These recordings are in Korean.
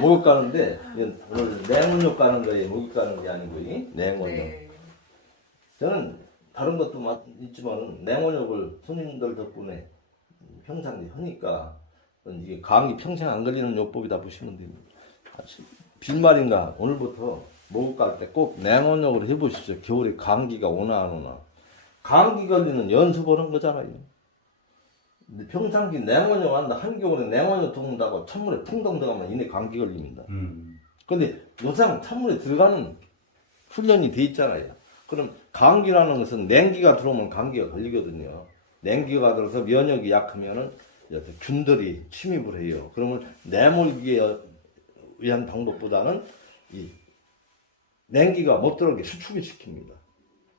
목욕 가는데 오늘 냉온욕 가는 거예요. 목욕 가는 게 아니고 이 냉온욕. 네. 저는 다른 것도 맛- 있지만 냉온욕을 손님들 덕분에 평상 하니까 이게 감기 평생 안 걸리는 요법이다 보시면 됩니다. 빈말인가 오늘부터 목욕 갈 때 꼭 냉온욕을 해보시죠. 겨울에 감기가 오나 안 오나. 감기 걸리는 연습 하는 거잖아요. 평상시 냉온욕 한다 한겨울에 냉온욕 들어온다고 찬물에 풍덩 들어가면 이내 감기 걸립니다. 음. 근데 요상 찬물에 들어가는 훈련이 돼 있잖아요. 그럼 감기라는 것은 냉기가 들어오면 감기가 걸리거든요. 냉기가 들어서 면역이 약하면은 균들이 침입을 해요. 그러면 내몰기에 의한 방법보다는 이 냉기가 못 들어오게 수축을 시킵니다.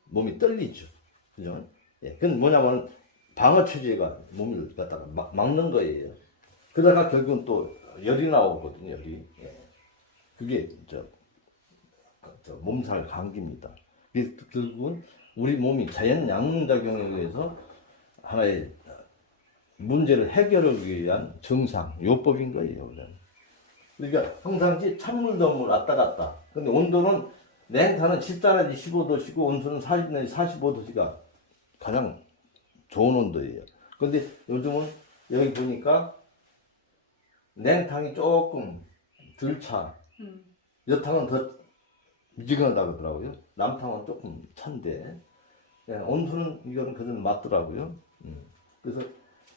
몸이 떨리죠. 그죠? 예. 그건 뭐냐면 방어 체제가 몸을 갖다가 막, 막는 거예요. 그러다가 결국은 또 열이 나오거든요, 열이. 예. 그게 저, 저 몸살 감기입니다. 결국은 우리 몸이 자연 양작용에 의해서 하나의 문제를 해결하기 위한 정상 요법인 거예요. 그냥. 그러니까 평상시 찬물도 물 왔다 갔다. 근데 온도는 냉탕은 14내지 15도시고 온수는 40내지 45도시가 가장 좋은 온도예요. 근데 요즘은 여기 보니까 냉탕이 조금 덜 차. 음. 여탕은 더 미지근하다고 하더라고요. 남탕은 조금 찬데 예, 온수는 이건 그건 맞더라고요. 음. 그래서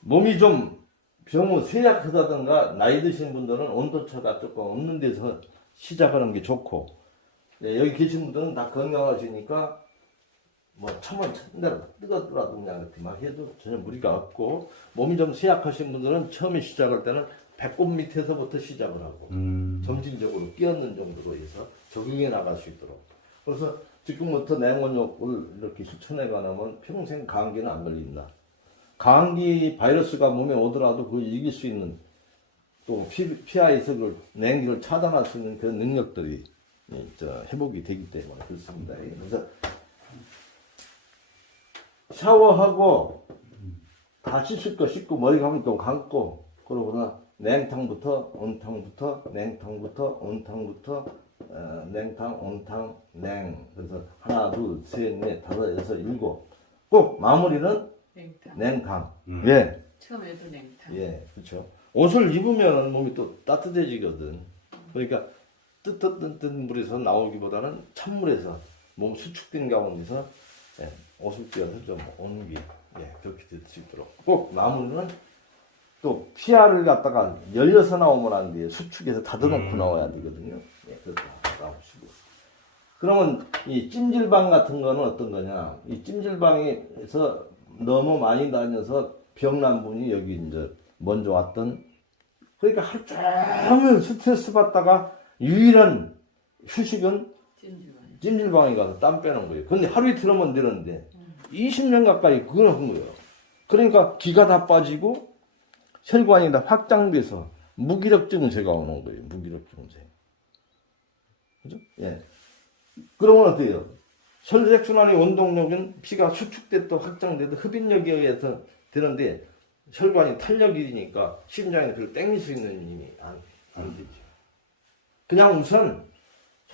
몸이 좀 병우 쇠약하다든가 나이 드신 분들은 온도차가 조금 없는 데서 시작하는 게 좋고 예, 여기 계신 분들은 다 건강하시니까 뭐 참을 찬대로 뜨겁더라도 그냥 이렇게 막 해도 전혀 무리가 없고 몸이 좀 쇠약하신 분들은 처음에 시작할 때는 배꼽 밑에서부터 시작을 하고 음. 점진적으로 끼얹는 정도로 해서 적응해 나갈 수 있도록. 그래서 지금부터 냉온욕을 이렇게 실천해 가면 평생 감기는 안 걸린다. 감기 바이러스가 몸에 오더라도 그걸 이길 수 있는 또 피, 피하 이석을 냉기를 차단할 수 있는 그런 능력들이 예, 저 회복이 되기 때문에 그렇습니다. 예, 그래서 샤워하고 다 씻을 거 씻고 머리 감을 또 감고 그러고나 냉탕부터 온탕부터 냉탕부터 온탕부터 어, 냉탕 온탕 냉 그래서 하나 둘셋넷 다섯 여섯 일곱 꼭 마무리는 냉탕. 냉탕 음. 예 처음에도 냉탕. 예, 그렇죠. 옷을 입으면 몸이 또 따뜻해지거든. 그러니까 뜨뜻뜨뜻 물에서 나오기보다는 찬물에서 몸 수축된 가운데서 예, 옷을 띄어서 좀 온기 예, 그렇게 될 수 있도록 꼭 마무리는 또 피아를 갖다가 열려서 나오면 안 돼요. 수축해서 닫아놓고 음. 나와야 되거든요. 예, 그렇게 나오시고. 그러면 이 찜질방 같은 거는 어떤 거냐? 이 찜질방에서 너무 많이 다녀서 병난 분이 여기 이제 먼저 왔던 그러니까 하루 종일 스트레스 받다가 유일한 휴식은 찜질방. 찜질방에 가서 땀 빼는 거예요. 근데 하루 이틀 하면 되는데 20년 가까이 그걸 한 거예요. 그러니까 기가 다 빠지고 혈관이 다 확장돼서 무기력 증세가 오는 거예요. 무기력 증세. 그죠? 예. 그러면 어때요? 혈액순환의 원동력은 피가 수축됐다 확장돼도 흡인력에 의해서 되는데 혈관이 탄력이니까 심장이 그걸 땡길 수 있는 힘이 안, 안 되죠. 그냥 우선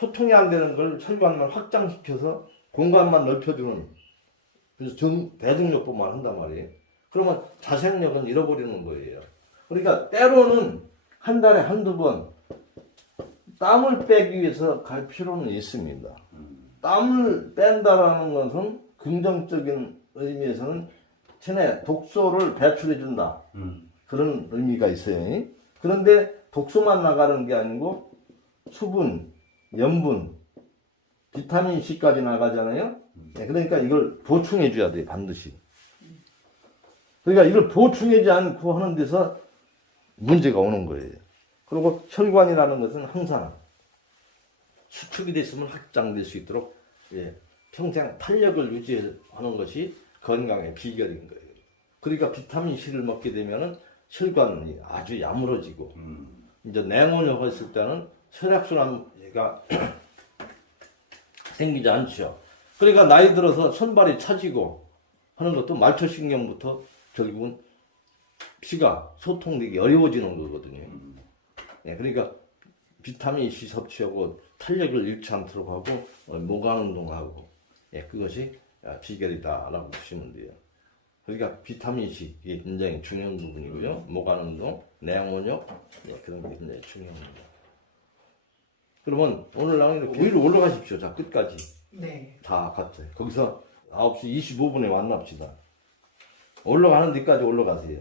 소통이 안 되는 걸 혈관만 확장시켜서 공간만 넓혀주는 그래서 정, 대중요법만 한단 말이에요. 그러면 자생력은 잃어버리는 거예요. 그러니까 때로는 한 달에 한두 번 땀을 빼기 위해서 갈 필요는 있습니다. 땀을 뺀다라는 것은 긍정적인 의미에서는 체내 독소를 배출해 준다. 음. 그런 의미가 있어요. 그런데 독소만 나가는 게 아니고 수분, 염분, 비타민 C까지 나가잖아요. 네, 그러니까 이걸 보충해 줘야 돼요, 반드시. 그러니까 이걸 보충하지 않고 하는 데서 문제가 오는 거예요. 그리고 혈관이라는 것은 항상 수축이 됐으면 확장될 수 있도록 예, 평생 탄력을 유지하는 것이 건강의 비결인 거예요. 그러니까 비타민 C를 먹게 되면은 혈관이 아주 야무러지고 음. 이제 냉온을 했을 때는 혈액순환 가 생기지 않죠. 그러니까 나이 들어서 손발이 차지고 하는 것도 말초신경부터 결국은 피가 소통되기 어려워지는 거거든요. 예, 그러니까 비타민 C 섭취하고 탄력을 잃지 않도록 하고 어, 모관 운동하고 예, 그것이 아, 비결이다라고 보시면 돼요. 그러니까 비타민 C 굉장히 중요한 부분이고요. 모관 운동, 내용원역 예, 그런 게 굉장히 중요합니다. 그러면 오늘 나오는 위로 올라가십시오. 자 끝까지 네. 다 갔어요. 거기서 9시 25분에 만납시다. 올라가는 데까지 올라가세요.